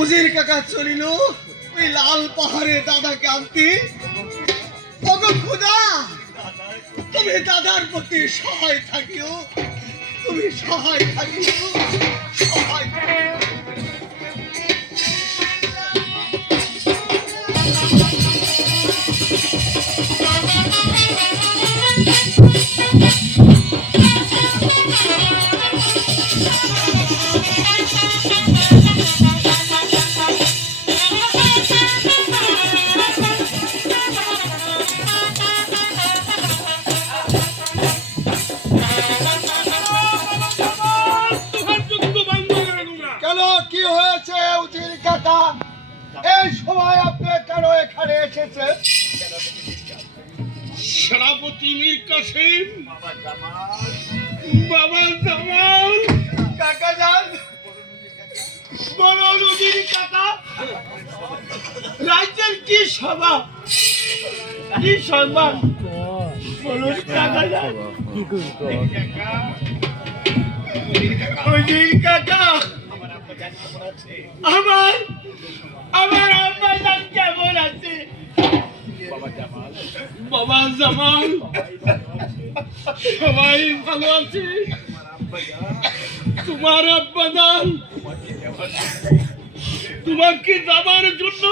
উজির কাকা চলিল ওই লাল পাহাড়ে দাদাকে আনতে। ওগো খোদা, তুমি দাদার প্রতি সহায় থাকিও, তুমি সহায় থাকিও, সহায় থাকিও। এই সময় আপনি কেন এখানে এসেছেন? সেনাপতি মীর কাসেম, বাবা জামাল, কাকা যান, বড় নদীর কাকা, রাজ্যের কি সভা, কি সম্মান বলুন কাকা যান। নদীর কাকা, আমার আমার আব্বা জান কেমন আছে? বাবা জামাল, সবাই ভালো আছে? তোমার আব্বা জান তোমাকে যাবার জন্য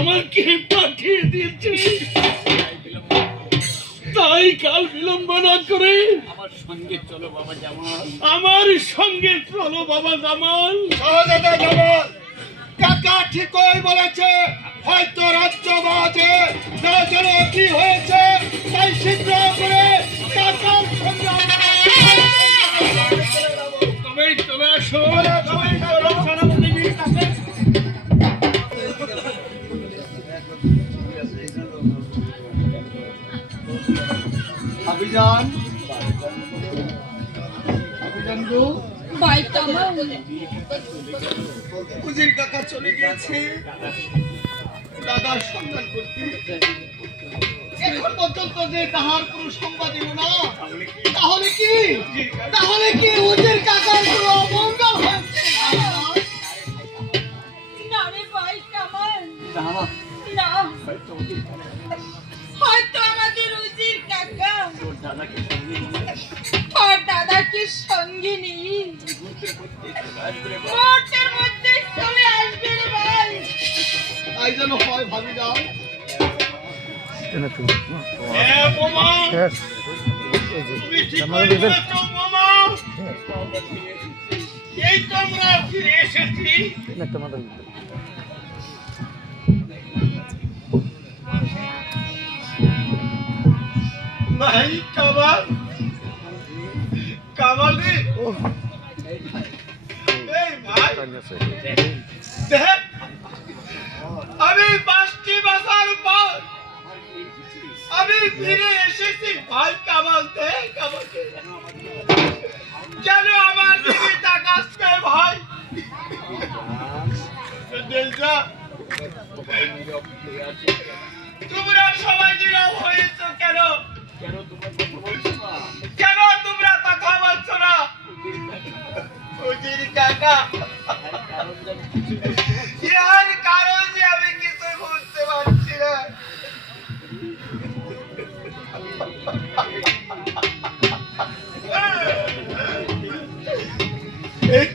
আমাকে পাঠিয়ে দিয়েছে, তাই কাল বিলম্ব না করে আমার সঙ্গে চলো বাবা জামাল, আমার সঙ্গে চলো বাবা জামাল। সহজাদা জামাল, কাকা ঠিকই বলেছে, হয়তো রাজ্য বাজে না জানো কি হয়েছে, তাই শীঘ্র করে কাকার সঙ্গে তবে চলে আসো। আবিজান, আবিজান গো, উজির কাকা চলে গিয়েছে দাদার সন্ধান করতে। এখন পর্যন্ত যে তাহার কোনো সংবাদ এলো না, তাহলে কি উজির কাকার কোনো অমঙ্গল হয়েছে? না রে ভাই কামাল, না, হয়তো আমাদের উজির কাকা ওর দাদাকে সঙ্গে নিয়ে মুহূর্তের মধ্যে চলে আসবে রে ভাই। তাই যেন হয় ভাবি যাও। তুমি ঠিক বলেছো মামা, এই তো আমরা ফিরে এসেছি। ভাই কামাল, কামাল রে, এই ভাই দেখ, আমি 5টি বাজার পর আমি ফিরে এসেছি। ভাই কামাল, দেখ আমাকে, কেন আমার দিকে তাকাচ্ছে ভাই? তোমরা সবাই নীরব হয়েছো কেন? কেন তোমরা কথা বলছো না? উজির কাকা, ইহার কারণ যে আমি কিছু বুঝতে পারছি না।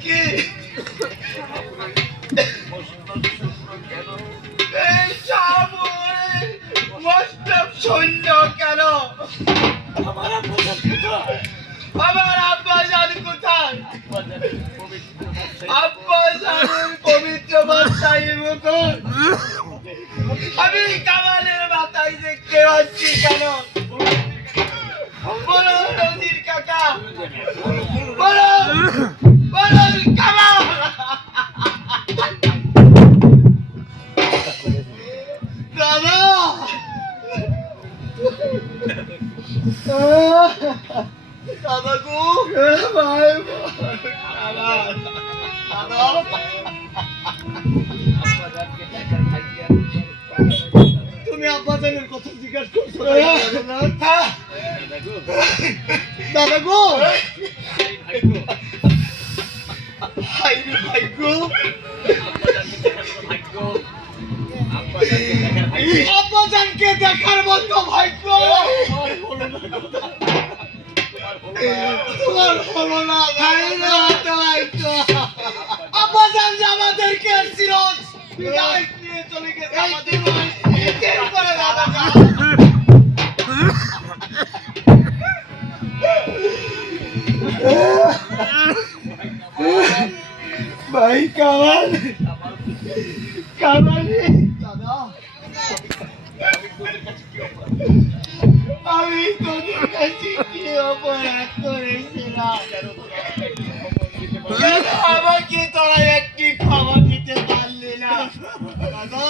কি এই মস্তব সৈন্য কেন? আমার আব্বা জান কোথায়? আব্বা জানের পবিত্র বাসায় মতন আমি কামালের মাথায় দেখতে পাচ্ছি কেন? বলো নদীর কাকা, বলো বলো কামাল। দাদা, দাদা গো, ভাই দাদা, তুমি আব্বাজানের কথা জিজ্ঞাসা করছো দাদা গো? হাই রে ভাগ্য, আব্বাজানকে দেখার মতো ভাগ্য তোমার হলো না ভাই রে ভাগ্য। আব্বাজান যে আমাদেরকে চিরজ বিদায় দিয়ে চলে গেছে, আমাদের এতের করে দাদা ভাই কামাল, কামাল রে দাদা, আমি তোদের কাছে কি অপরাধ করেছিলাম? আমাকে তোরা একটি খবর দিতে পারলি না দাদা।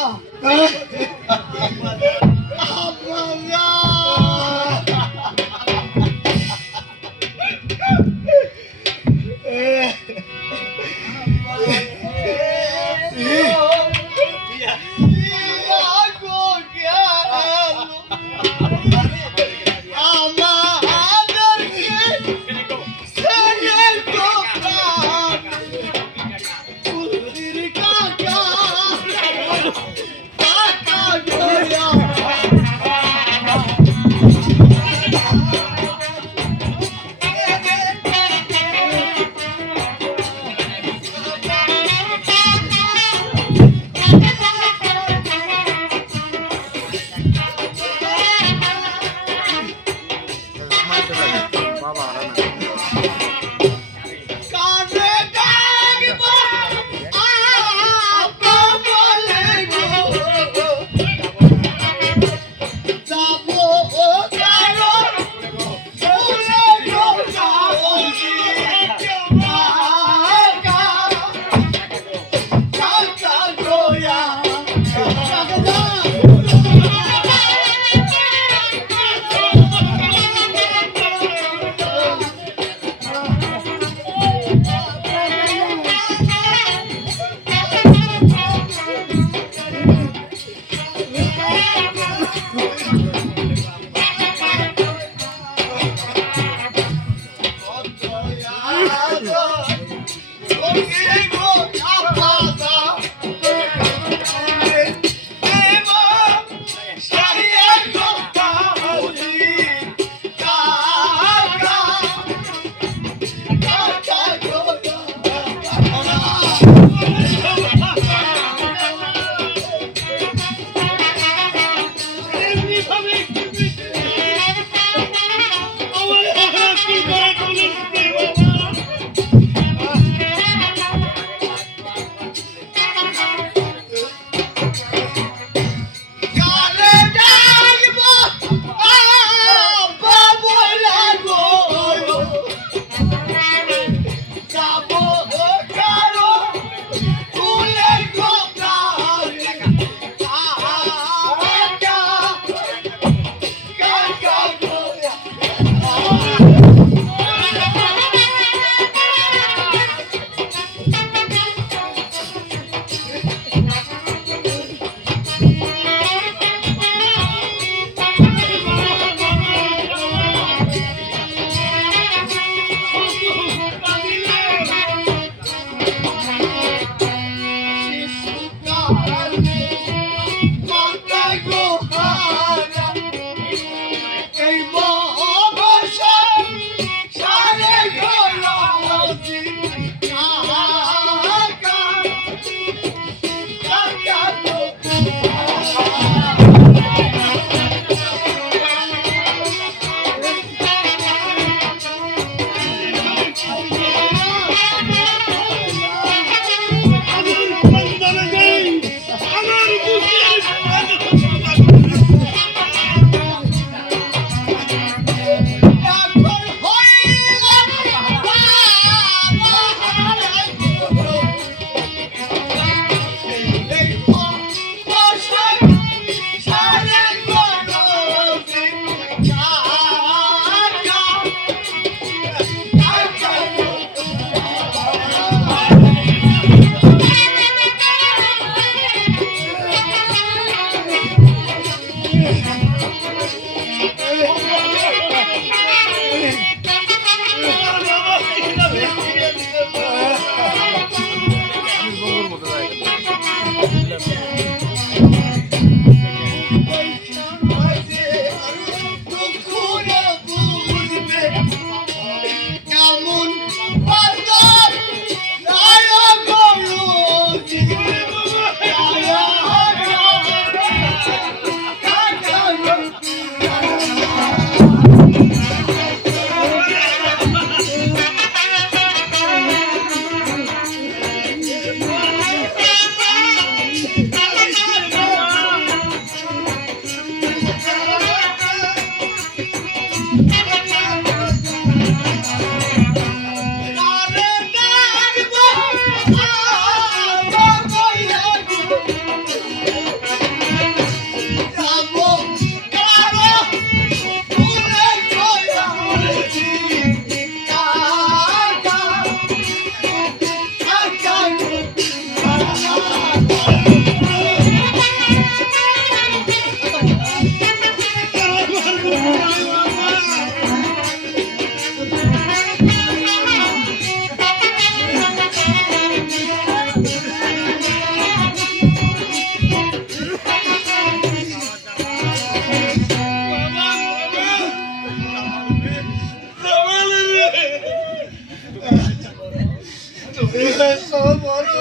এসো বড়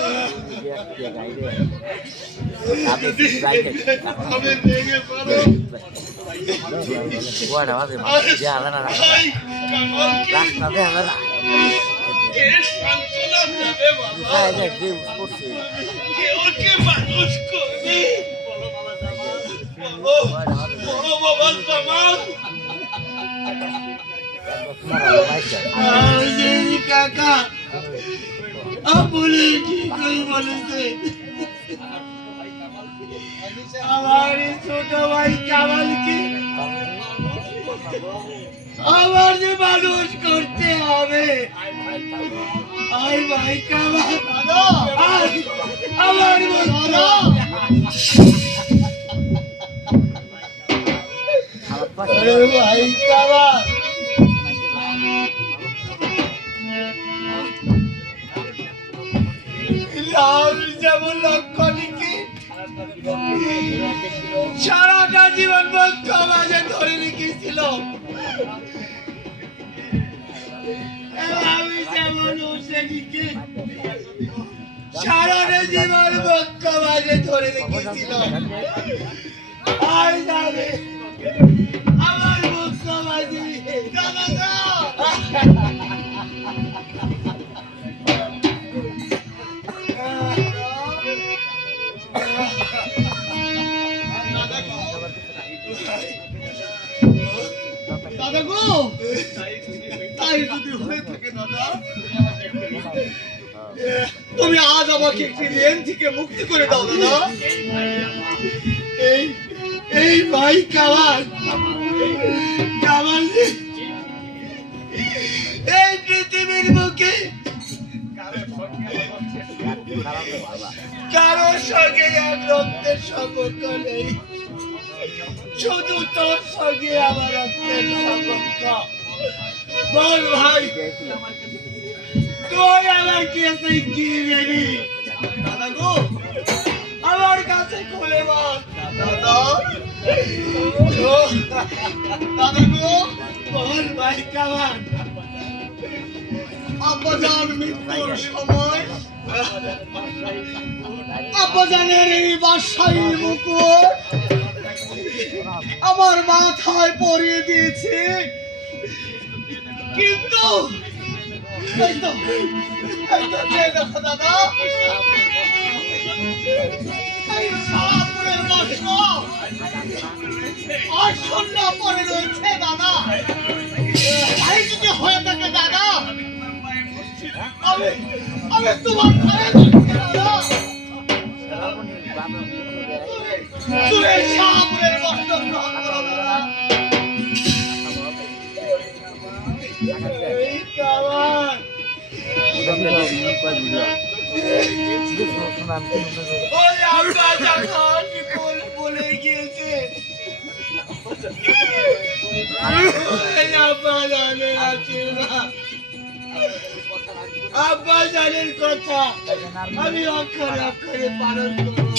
আমি ভেঙে পড়ো কে সান্ত্বনা দেবে বাবা কে ওকে মানুষ করবে বড় বাবা জামাল কাকা বলে কি কই বলেছে আমার ছোট ভাই কামালকে আমার যে মানুষ করতে হবে আই ভাই কামাল আমার ভাই কামাল যেমন লক্ষ্য লিখি সারাটা জীবন বক্ষ মাঝে ধরে রেখেছিল আমি যেমন হোসেনিকে সারাটা জীবন বক্ষ মাঝে ধরে রেখেছিল আজ আমি আমার বক্ষ মাঝে দাদা গো তাই যদি হয়ে থাকে দাদা তুমি আজ আমাকে একটি ঋণ থেকে মুক্তি করে দাও দাদা এই ভাই কামাল এই পৃথিবীর বুকে কারো সঙ্গে এক রক্তের সম্পর্ক নেই শুধু তোর সঙ্গে আমার রক্তের সম্পর্ক বল ভাই তুই আমার কাছে কি নেবি দাদা গো আমার কাছে খুলে বল দাদা গো বল ভাই কামাল আব্বাজান মৃত্যুর সময় আব্বাজানের এই বাদশাহী মুকুট আমার মাথায় পরিয়ে দিয়েছে কিন্তু দাদা আসন্ন পরে রয়েছে দাদা তাই যদি হয়ে থাকে দাদা আমি তোমার ঘরে দাদা তুই সাপুরের বস্ত্র গ্রহণ করো দাদা এই কামান ওই আব্বা যখন বলে গিয়েছে আব্বা জানের কথা আমি অক্ষরে অক্ষরে পালন করবো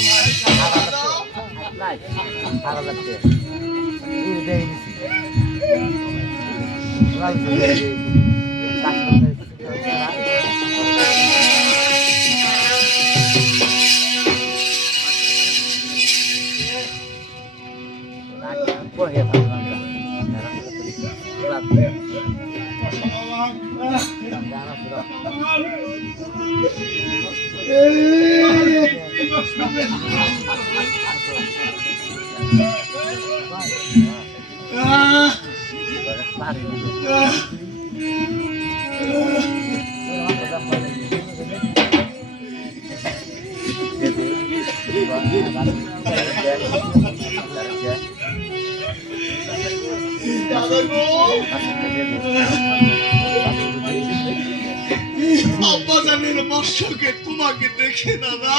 আব্বাজানের বর্ষকে তোমাকে দেখে দাদা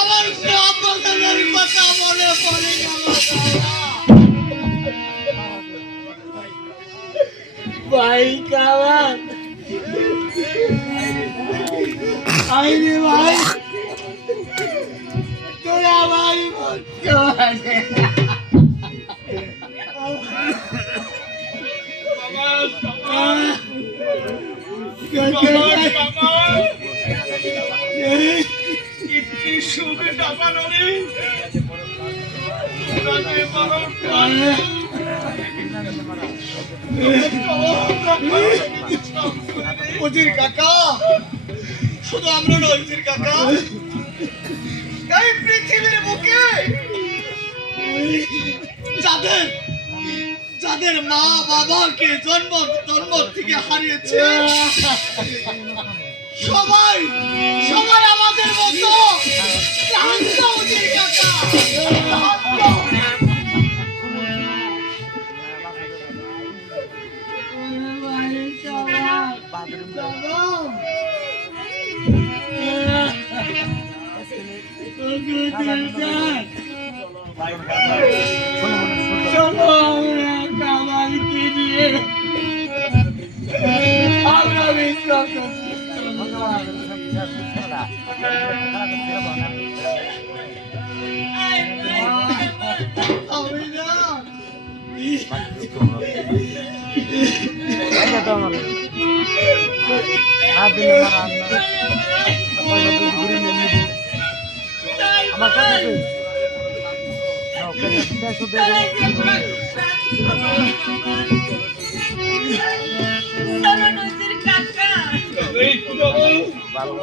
আমার আব্বাজানের কথা মনে পড়ে গেল ভাই কামান আইরে ভাই তুই আমার ভক্ত আছে কামাল কামাল কি সুখ ডাকানো রে রাতে বড় উজির কাকা, শুধু আমরা নয় উজির কাকা, এই পৃথিবীর বুকে যাদের যাদের মা বাবাকে জন্ম জন্ম থেকে হারিয়েছে সবাই সবাই আমাদের মতো শান্ত উজির কাকা, শান্ত। কামালকে নিয়ে আমরা বিশ্বাস চলো নজির কাকা। এই চলো বাবা